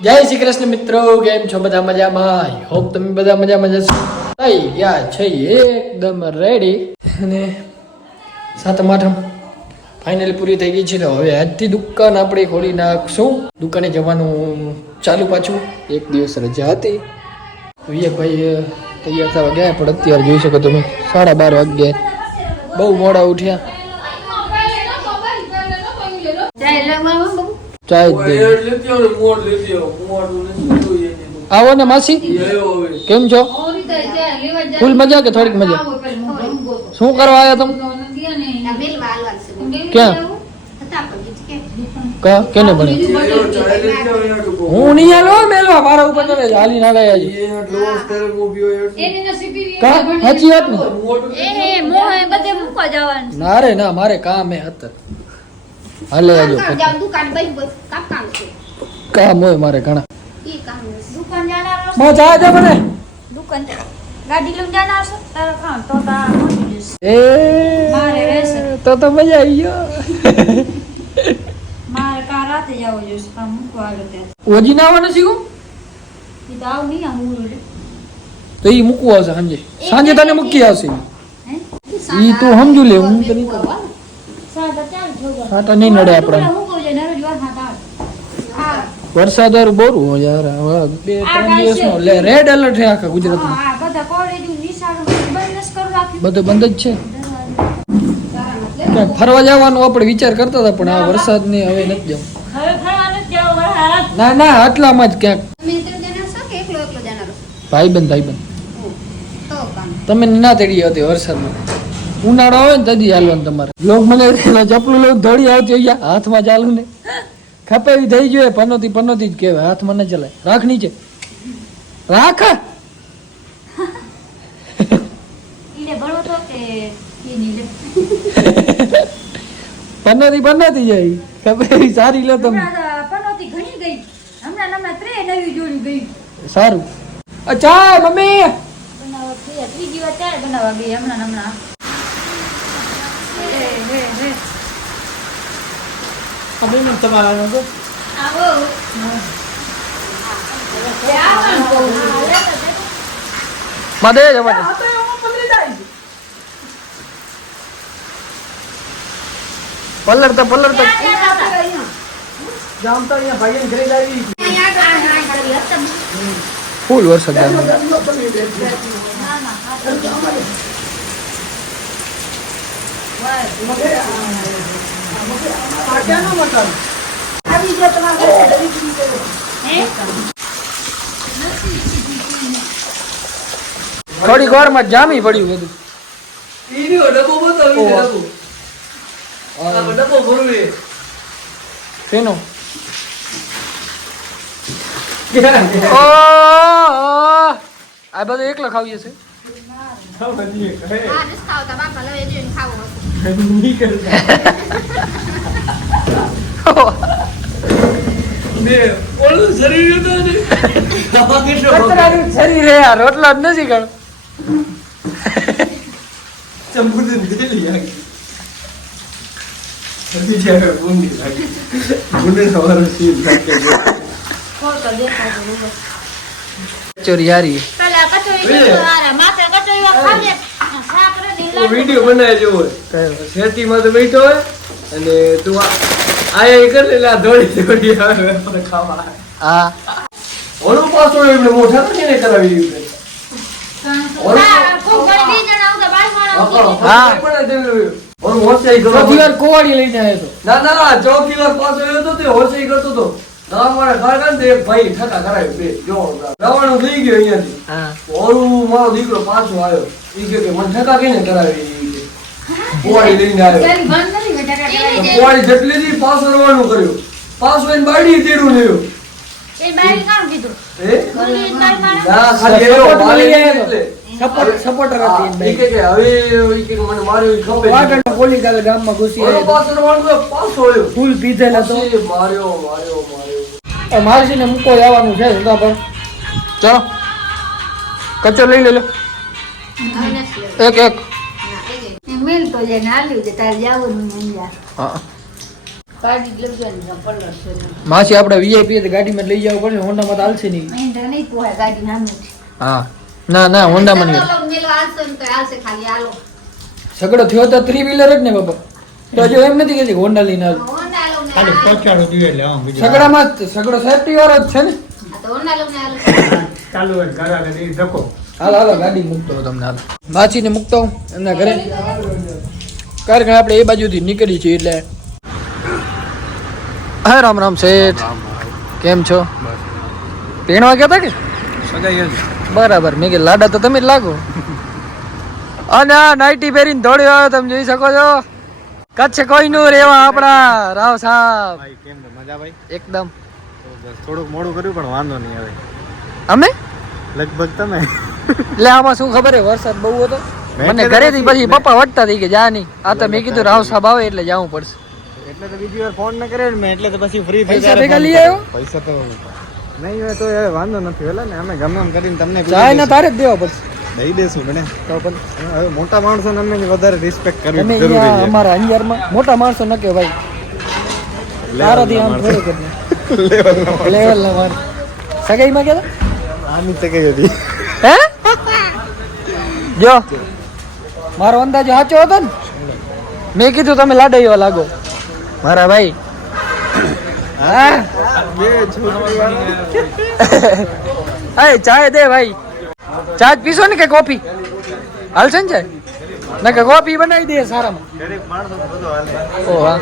જય શ્રી કૃષ્ણ મિત્રો, કેમ છો બધા મજામાં? આઈ હોપ તમે બધા મજામાં જશો. તૈયાર છે એકદમ રેડી. અને સાતમ આઠમ ફાઇનલી પૂરી થઈ ગઈ છે ને હવે આજથી દુકાન આપણે ખોલી નાખશું. દુકાને જવાનું ચાલુ પાછું. એક દિવસ રજા હતી. વિવેકભાઈ તૈયાર થવા ગયા પણ અત્યારે જોઈ શકો તમે 12:30 વાગ્યા. બહુ મોડા ઉઠ્યા. આવો ને માસી, કેમ છો? ફૂલ મજા કે થોડીક મજા? શું કરવા આવ્યા તમે? ક્યાં કેને ભણે? હું નહીં હાલો મેલવા, મારા ઉપર ચડે હાલી ના લાયા છે. સાચી વાત ને? ના રે ના, મારે કામ હે અત્યારે. હાલે આજો કામ હોય મારે ઘણા. મજા આવે મને દુકાન ગાડી લઈને જાના છો તારા કામ તો તા એ તો મજા આવી ગયો. મારે કા રાતે જાવ જોઈશ કામ મૂકવા આલો તે ઓજી ના આવવાનું શીખું ઈ તો આવ નહીં આવું રે તો ઈ મૂકવું આવશે સાંજે. સાંજે તને મૂકી આવશે ઈ તું સમજુ લે. હું તો નહીં કરું. સાડા ચાલ જોગા હા તો નહીં નડે આપણે. હું કહું છે નરજ વાર હાથ આ વરસાદ વાળું બહુ યાર. 2-3 દિવસનો રેડ એલર્ટ છે આખા ગુજરાતમાં. હા બધા કોલેજ નિશાળ બંધ કર રાખ્યું બધું બંધ જ છે. ક્યાંક ફરવા જવાનું આપણે વિચાર કરતા હતા પણ આ વરસાદ ને હવે નથી જવું. હવે ફરવાનું જાવ વરહાત ના ના આટલામાં જ ક્યાંક તમે તો જણા છો કે એકલો જાનારો ભાઈબંધ તો કામ તમે ના તેડી આવતી વરસાદમાં. ઉનાળો હોય ને તદી હાલવાનું તમારે. લોક મને ચપલું લઈને દોડી આવતી હોય હાથમાં ચાલુ ને ખપેવી થઈ જોઈએ. પનોતી જ કહેવાય. હાથમાં ન ચલાય. રાખ નીચે રાખ. ઈને ભણો તો કે ઈ નીલે પનોતી જાય. ખપેવી સારી લો તમે. પનોતી ઘણી ગઈ હમણાં ત્રે નવી જોડી ગઈ સારું. ચા મમ્મી બનાવવા થઈ ત્રીજી વાર ચાય બનાવવા ગઈ હમણાં તમારા આવો મદે જવા પલરતા જામતા અહીંયા ભાઈ ઘરે આવી ફૂલ વરસાદ થોડીક વાર માં જામી પડ્યું બધું. શેનો? આ બધું એકલા ખાવીએ છે. શરીર રોટલા જ નથી ગણ. ચોરી હારી વિડીયો બનાવે જેવો શેતીમાં તો બેઠો હોય અને તું આયા કર લે દોડી આવે ખાવા. હા ઓલો પાછો એમને મોઢા તો ને કરાવી કોવાડી લઈને આવ્યો ના ચોથી વાર પાછો આવ્યો તો તે હોશિયારી કરતો હતો. ભાઈ ઠકા કરાય બે જો રવાનું થઈ ગયો અહીંયાથી. ઓલું મારો દીકરો પાછો આવ્યો. ઈ કે મને ઠકા કેને કરાવી કોવાડી લઈને આવ્યો. કોવાડી જેટલી દી પાછો રવાનું કર્યું. પાછો એને બાડી તેડું લેવું. એ બાઈ કામ કીધું ના ખાલી એવો માલી એટલે સપોર્ટર હતી. ઈ કે હવે ઈ કે મને માર્યો ઈ ખબર વાગડનો પોલીસ આવે ગામમાં ઘૂસી ઓલો આવ્યો. પાછો રવાનું પાછો આવ્યો. ફૂલ પીધેલા તો પછી માર્યો મારસીને મૂકો જવાનું છે. પણ ચાલો કચો લઈ લે. એક મિલ તો જઈને આવ્યું છે તારે જવું નહીં. હા ગાડી લઈ જવાની પલર છે માસી આપણે વીઆઈપી ગાડીમાં લઈ જવું પડશે હોન્ડામાં તો હાલશે નહીં મહેન્દ્ર નહીં પોહાય ગાડી નાનું છે હા ના હોન્ડામાં નહીં મેલો હાલશે ને તો હાલશે ખાલી હાલો ઝઘડો થયો તો 3 વ્હીલર જ ને બાપા તો જો એમ નથી કે હોન્ડા લઈને હાલ હોન્ડા લો ને ખાલી પહોંચાડો જોઈએ એટલે આમ બીજું ઝઘડો સેફટી વાળો જ છે ને આ તો હોન્ડા લો ને હાલો ચાલુ હોય ઘરા ગડી ધક્કો હાલો ગાડી મૂકતો હું તમને હાલ માસીને મૂકતો હું એમના ઘરે કારણ કે આપણે એ બાજુથી નીકળી છીએ એટલે હા રામ શેઠ કેમ છો પીણવા ગયા હતા કે સગાઈ બરાબર મેં કે લાડા તો તમે જ લાગો અને આ નાઇટી પહેરીને દોડ્યો આવ્યો તમે જોઈ શકો છો કચ્છ કોઈ નું રેવા આપણા રાવ સાહેબ ભાઈ કેમ મજા ભાઈ એકદમ તો બસ થોડુંક મોડું કર્યું પણ વાંધો નહીં હવે અમે લગભગ તમે એટલે આમાં શું ખબર હે વરસાદ બહુ હતો મને ઘરેથી પછી પપ્પા વટતા થઈ કે જા નહીં આ તો મેં કીધું રાવ સાહેબ આવે એટલે જવું પડશે એટલે તો બીજી વાર ફોન ન કર્યો ને મેં એટલે તો પછી ફ્રી થઈ પૈસા ભેગા લઈ આવ્યો પૈસા તો નહીં હોય તો હવે વાંધો નથી એટલે ને અમે ગમે એમ કરીને તમને ચાય ના તારે જ દેવા પડશે દઈ દેશું મને તો પણ હવે મોટા માણસો ને અમે વધારે રિસ્પેક્ટ કરવી તમે જરૂરી અહીંયા છે અમારા અંજારમાં મોટા માણસો ન કે ભાઈ તારાથી આમ થોડું કરી લેવલ ના માર સગાઈમાં ગયા આની તકે હતી હે જો મારો અંદાજો સાચો હતો ને મેં કીધું તમે લાડાઈવા લાગો મારા ભાઈ હા બે છોકરી વાળા એ ચાય દે ભાઈ ચા જ પીશો ને કે કોફી હાલશે ને ચાય ના કે કોફી બનાવી દે સારામાં ગરીબ માણસો બધું હાલે ઓ હા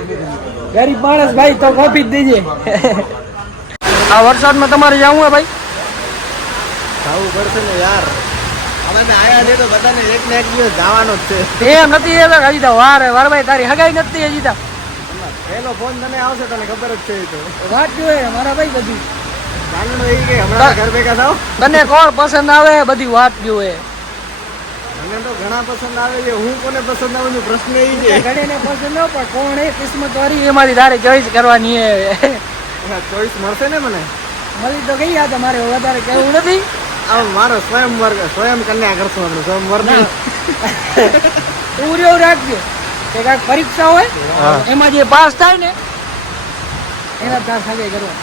ગરીબ માણસ ભાઈ તો કોફી જ દેજે આ વરસાદમાં તમારે જવું હે ભાઈ ખાવું પડશે ને યાર અમે તો આયા છે તો બધાને એક ને એક દિવસ જવાનો જ છે એ નથી એ તો હજી તો વાર ભાઈ તારી હગાઈ નથી હજી તો પેલો ફોન તને આવશે તને ખબર જ છે એ તો વાત જોઈએ મારા ભાઈ બધી જાણનું એ કે હમણાં ઘર ભેગા થાવ તને કોણ પસંદ આવે બધી વાત જોઈએ મને તો ઘણા પસંદ આવે છે હું કોને પસંદ આવે છે પ્રશ્ન એ છે ઘણીને પસંદ ન પણ કોણ એ કિસ્મત વાળી એમાંથી તારે ચોઈસ કરવાની હે ચોઈસ મળશે ને મને મળી તો ગઈ આ તમારે વધારે કહેવું નથી આ મારો સ્વયં કન્યા કરશું આપણે સ્વયંવર નહીં તું એવું રાખજો કે કાંઈક પરીક્ષા હોય એમાં જે પાસ થાય ને એના તાર સગાઈ કરવા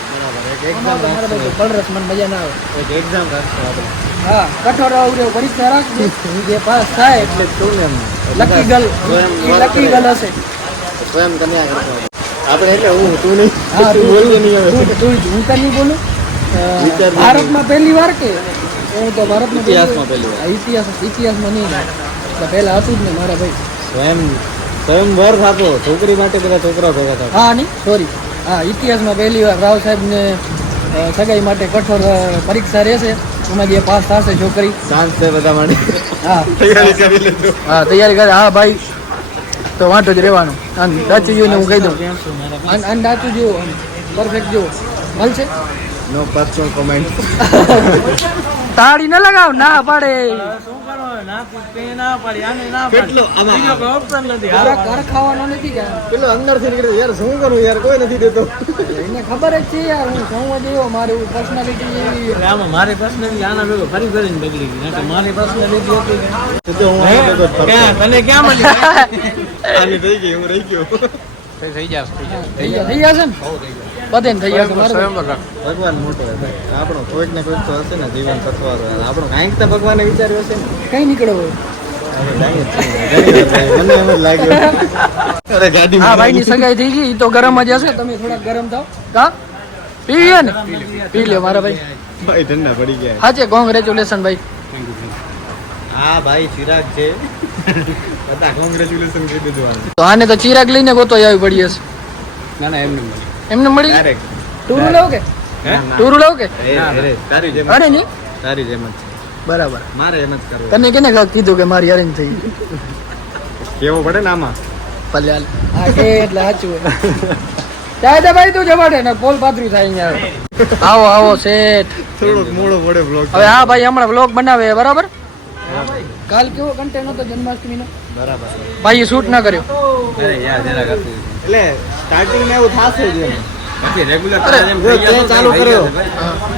તમારા ભાઈ બળરસ મને મજા ના આવે એક એક્ઝામ રાખશું આપણે હા કઠોર આવડે પરીક્ષા રાખજો જે પાસ થાય એટલે તું ને લકી ગર્લ એ લકી ગર્લ હશે સ્વયં કન્યા કરશું આપણે એટલે હું તું નહીં હા તું બોલતો નહીં હવે હું તો નહીં બોલું ભારતમાં પહેલી વાર કે હું તો ભારતમાં ઇતિહાસમાં પહેલી વાર. ઇતિહાસમાં નહીં એટલે પહેલા હતું જ ને મારા ભાઈ સ્વયંવર થતો છોકરી માટે બધા છોકરા ભેગા થતા હા નહીં સોરી હા ઇતિહાસમાં પહેલી વાર રાવ સાહેબને સગાઈ માટે કઠોર પરીક્ષા રહેશે એમાં જે પાસ થશે છોકરી ચાન્સ છે બધા માટે હા તૈયારી કરી લેજો હા તૈયારી કરે હા ભાઈ તો વાંધો જ રહેવાનું અને દાચું જોઈને હું કહી દઉં અને દાચું જુઓ પરફેક્ટ જુઓ મળશે નો પર્સનલ કોમેન્ટ તાળી ન લગાવ ના પાડે કેટલો ઘર ખાવાનો નથી કે પેલો અંદર થી નીકળે યાર શું કરું યાર કોઈ નથી દેતો એને ખબર જ છે યાર હું સૌ જ એવો મારી પર્સનાલિટી એવી આમાં મારી પર્સનાલિટી આના ભેગો ફરી ફરીને બગડી ગઈ નકર મારી પર્સનાલિટી હતી તો જો હું આને ભેગો જ ફરતો. ક્યાં તને ક્યાં મળી આની થઈ ગઈ હું રહી ગયો થઈ જશે થઈ જશે ને બધે થઈ જશે મારે ભગવાન મોટો હે ભાઈ આપણો કોઈક ને કોઈક તો હશે ને જીવન સથવારો આપણો કાંઈક તો ભગવાને વિચાર્યો હશે ને કઈ નીકળો હોય આપણે જાણીએ જ છીએ. ઘણી વાર ભાઈ, મને એમ જ લાગ્યું અરે ગાડી હા ભાઈ ની સગાઈ થઈ ગઈ ઈ તો ગરમ જ હશે તમે થોડા ગરમ થાવ કા પીએ ને પી લે મારા ભાઈ ભાઈ ઠંડા પડી ગયા હાચે કોંગ્રેચ્યુલેશન ભાઈ હા ભાઈ ચિરાગ છે બધા કોંગ્રેચ્યુલેશન કહી દીધું આને. તો આને તો ચિરાગ લઈને ગોતો આવી પડી હશે ના ના એમને એમને મળી ડાયરેક્ટ ટૂરું લેવું કે હે ટૂરું લેવું કે તારી જેમ અરે નહીં તારી જેમ જ છે. બરાબર મારે એમ જ કરવું તને કેને કીધું કે મારી અરેન્જ થઈ ગઈ કેવું પડે ને આમાં ભલે હાલ હા કે એટલે સાચું હોય ચાય દે ભાઈ તું જમાડે ને પોલ પાથરું થાય અહીંયા આવો આવો શેઠ થોડોક મોડો પડે બ્લોગ હવે હા ભાઈ હમણાં વ્લોગ બનાવે બરાબર કાલ કેવો કન્ટેન્ટ હતો જન્માષ્ટમીનો બરાબર ભાઈએ શૂટ ના કર્યો અરે યાર જરા કરતું એટલે સ્ટાર્ટિંગ માં એવું થાશે જ એમ. પછી રેગ્યુલર અરે, જેમ જો થઈ ગયા તે તો ચાલુ થઈ કર્યો જશે ભાઈ.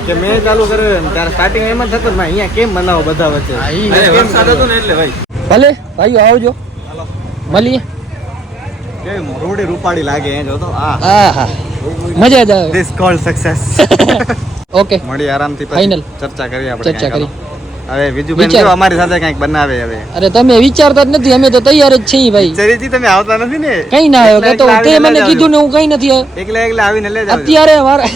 કે મેં ચાલુ કર્યો એમ ત્યારે સ્ટાર્ટિંગ એમ જ થતું ને અહીંયા કેમ બનાવો બધા વચ્ચે હા, ઈ અરે કેમ વરસાદ હતો ને એટલે ભાઈ ભલે ભાઈઓ આવજો મળીએ કેવી રોડી રૂપાડી લાગે એ જો તો આ આહા મજા જ આવે ધીસ કોલ સક્સેસ ઓકે મળી આરામથી Final. પછી ચર્ચા કરીએ આપણે ચર્ચા કંઈક કરી. હાલો. હવે બીજું બેન વિચાર. જો અમારી સાથે કંઈક બનાવે હવે અરે તમે વિચારતા જ નથી અમે તો તૈયાર જ છીએ ભાઈ ચરીજી તમે આવતા નથી ને કઈ ના આવ્યો કે તો એકલા તે આવીને મને લઈ કીધું ને હું કઈ નથી આવ્યો એકલા એકલા આવીને લઈ જાવ અત્યારે મારા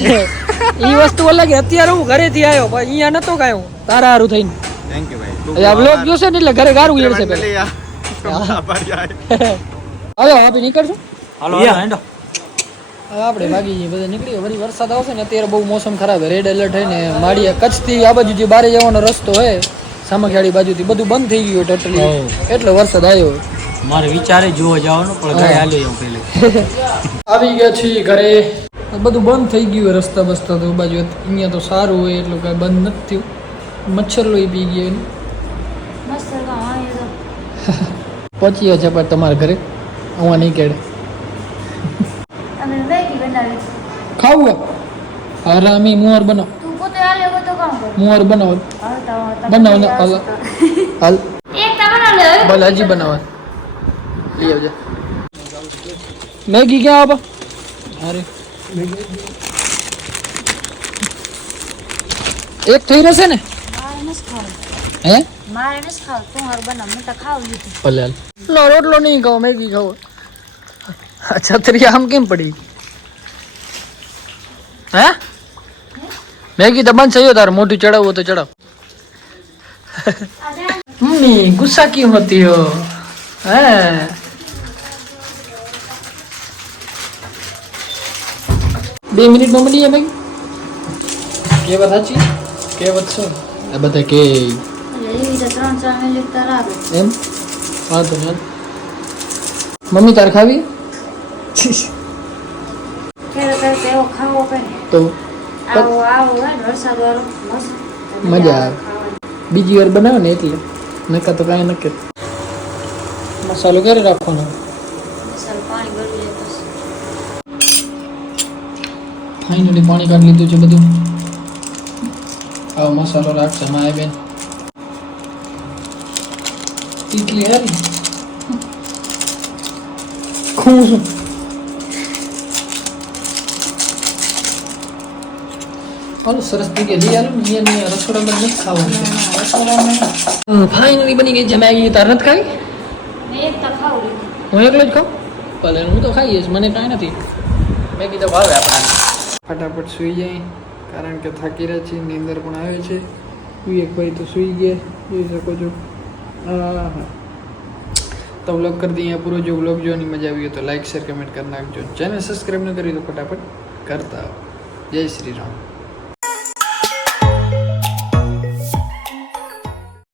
એ વસ્તુ અલગ છે. અત્યારે હું ઘરેથી આવ્યો પણ અહીંયા નતો કાંઈ હું તારા હારું થઈને થેન્ક યુ ભાઈ હવે આ બ્લોગ જોશે ને એટલે ઘરે ગારું છે પેમેન્ટ પેલા લઈ આ. આભારી આય. હાલો આપણે નીકળશું હાલો હેંડો હવે આપણે ભાગી જઈએ બધા નીકળીએ વળી વરસાદ આવશે ને અત્યારે બહુ મોસમ ખરાબ છે રેડ એલર્ટ છે ને માળીયા કચ્છથી આ બાજુ જે બારે જવાનો રસ્તો છે સામખિયાળી બાજુથી બધું બંધ થઈ ગયું ટોટલી એટલે વરસાદ આવ્યો મારે વિચારે જોવા જવાનું પણ ઘરે હાલ્યો જાઉં પેલે આવી ગયા છીએ ઘરે બધું બંધ થઈ ગયું હોય રસ્તા બસ્તા તો બાજુ અહીંયા તો સારું હોય એટલું કાંઈ બંધ નથી થયું મચ્છર લોહી પી ગયો એને મસ્ત ગામ આવી તો પહોંચી છે પણ તમારા ઘરે હું નહીં કેડે અમે મેગી બનાવી ખાવું અરે અમે મુહર બનાવ તું પોતે આલ્યો હોય તો કામ કર મુહર બનાવો હાલ તો બનાવ ને હાલ હાલ એક તા બનાવ લે ભલે હજી બનાવવા લઈ આવજે મેગી ક્યાં આપા અરે એક થઈ રહેશે ને મારે નસ ખાવ હે મારે નસ ખાવ તું હાર બનાવ હું તો ખાવ લીધું ભલે હાલ લો રોટલો નહીં ખાઓ મેગી ખાઓ છત્રી આમ કેમ પડી હે મેગી તો બંધ થઈ તારે મોઢું ચડાવવું તો ચડાવ મમ્મી ગુસ્सा क्यों होती हो हैं 2 મિનિટમાં મળી જાય મેગી કહેવત સાચી કહેવત શું આ બધા કે એવી તો 3-4 મિનિટ તાર આવે એમ વાંધો નહીં મમ્મી તાર ખાવી ત્યારે તારે તો એવો ખાવો પડે તો આવો આવો હોય ને વરસાદ વાળો મસ્ત મજા આવે. બીજી વાર બનાવો ને એટલે નકા તો કાંઈ નક્કી મસાલો ક્યારે રાખવાનો મસાલો પાણી ભરી લે બસ ફાઇનલી પાણી કાઢી લીધું છે બધું આવો મસાલો રાખશે માય બેન તીતલી હારી ખું છું હાલો સરસ થઈ ગયા લઈ આલો ને અહીંયા રસોડામાં નથી ખાવાનું ફાઇનલી બની ગઈ છે મેગી તાર નથી ખાવી મેં એક તો ખાવ લીધું હું એકલો જ ખાઉં ભલે હું તો ખાઈશ મને કાંઈ નથી મેગી તો ભાવે આપણને ફટાફટ સૂઈ જાય કારણ કે થાકી રહ્યા છીએ નીંદર પણ આવે છે એક ભાઈ તો સૂઈ ગયા જોઈ શકો છો હા તો વ્લોગ કરી દઈએ પૂરો જો વ્લોગ જોવાની મજા આવી હોય તો લાઈક શેર કમેન્ટ કરી નાખજો ચેનલ સબસ્ક્રાઈબ ન કરી તો ફટાફટ કરતા આવો જય શ્રી રામ